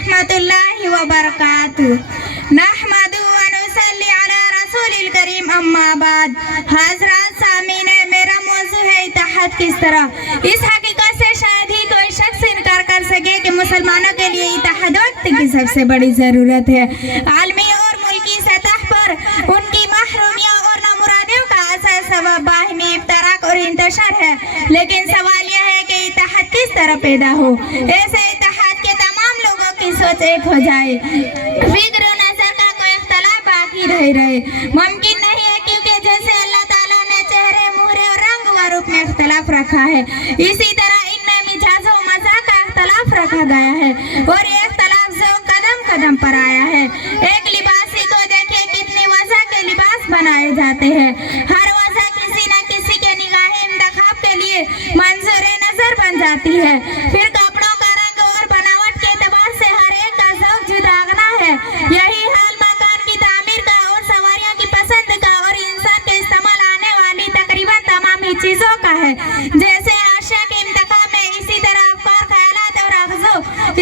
रहमतुल्लाहि व बरकातुहू। नहमदु व नुसल्ली अला रसूलिल करीम, अम्मा बाद। हज़रात सामीन, मेरा मौजू है इत्तेहाद किस तरह। इस हकीकत से शायद ही कोई शख्स इनकार कर सके कि मुसलमानों के लिए इत्तेहाद वक्त की सबसे बड़ी ज़रूरत है। आलमी और मुल्की सतह पर उनकी महरूमियों और नामुरादियों का असर सबब बाहिमी इफ्तराक और इंतशार है। लेकिन सवाल यह है कि इत्तेहाद किस तरह पैदा हो, ऐसे इत्तेहाद के तमाम लोगों की सोच एक हो जाए, फिक्र और नजर का कोई इख्तलाफ बाकी रहे। मुमकिन नहीं है, क्योंकि जैसे अल्लाह ताला ने चेहरे, मुहरे और रंग व रूप में इख्तलाफ रखा है, इसी तरह इनमें मिजाज और मज़ाक का इख्तलाफ रखा गया है। और ये इख्तलाफ जो कदम कदम पर आया है। एक लिबासी को देखिए, कितनी वजह के लिबास बनाए जाते हैं। हर वजह किसी न किसी के निगाह इंतखाब के लिए मंजूर नजर बन जाती है। फिर कपड़ों का रंग और बनावट के एतबार से हर एक का ज़ौक़ जुदागना है। यही हाल मकान की तामीर का और सवारियों की पसंद का और इंसान के इस्तेमाल आने वाली तकरीबन तमाम ही चीज़ों का है। जैसे आशिया के इंतखाब में, इसी तरह अफकार, ख्यालात और अग़ज़ो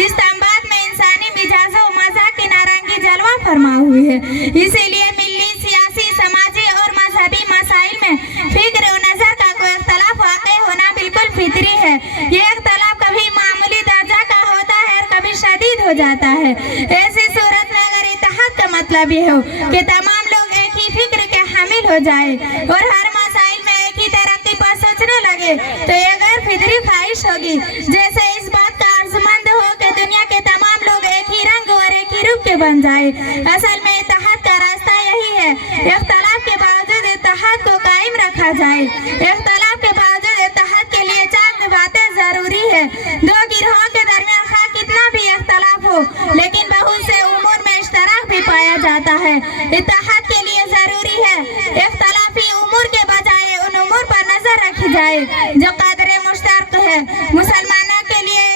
इस्तेमाल में इंसानी मिजाजों मज़ाक की नारंगी जलवा फरमा हुई है। इसीलिए मिली, सियासी, समाजी और मजहबी मसाइल में फिक्र और नजर का कोई इख्तलाफ वाक़ई होना बिल्कुल फितरी है। ये इख्तलाफ कभी मामूली दर्जा का होता है और कभी शदीद हो जाता है। ऐसी सूरत में अगर इत्तेहाद का मतलब ये हो कि तमाम लोग एक ही फिक्र के हामिल हो जाए और हर मसाइल में एक ही तरक्की पर सोचने लगे, तो ये गैर फितरी ख्वाहिश होगी। जैसे इस बात का अर्जुमंद हो कि दुनिया के तमाम लोग एक ही रंग और एक ही रूप के बन जाए। असल में इत्तेहाद का रास्ता यही है, इख्तलाफ के बावजूद इत्तेहाद को कायम रखा जाए। इख्तलाफ के बावजूद इत्तेहाद के लिए चंद बातें जरूरी है। दो गिरोहों के दरमियान खा कितना भी इख्तलाफ हो, लेकिन बहुत से उमूर में इश्तराक भी पाया जाता है। इत्तेहाद के लिए जरूरी है इख्तलाफी उमूर के बजाय उन उमूर पर नजर रखी जाए जो कदर मुश्तरक है। मुसलमानों के लिए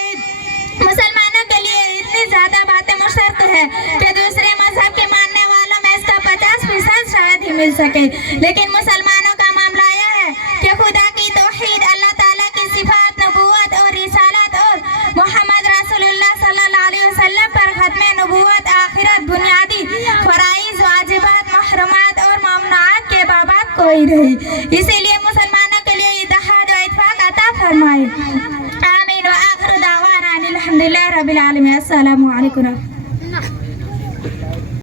इतनी ज्यादा बातें मुश्तरक है कि दूसरे मजहब के मानने वालों में इसका 50% शायद ही मिल सके। लेकिन मुसलमानों का मामला यह है कि खुदा की तौहीद, अल्लाह ताला की सिफात, नबूवत और रिसालत और मोहम्मद रसूलुल्लाह सल्लल्लाहु अलैहि वसल्लम पर खत्मे नबूवत, आखिरत, बुनियादी फराइज, वाजिबात, महरुमात और ममनुआत के बाबत कोई रही। इसीलिए मुसलमानों के लिए इत्तेहाद व इत्तेफाक अता फरमाए। आमीन व आखिर दावाना अनिल हम्दुलिल्लाहि रब्बिल आलमीन। अस्सलामु अलैकुम।